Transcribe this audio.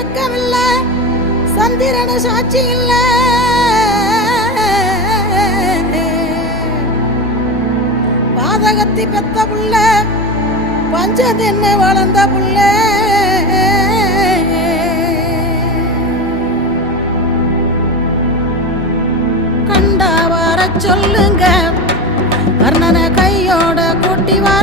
வெக்கமில்ல, சந்திரன சாட்சி இல்ல. பாதகத்தி பெத்த புள்ள, பஞ்சதென்ன வளர்ந்த புள்ள. கண்டா வர சொல்லுங்க, கர்ணனை கையோட கூட்டி வா.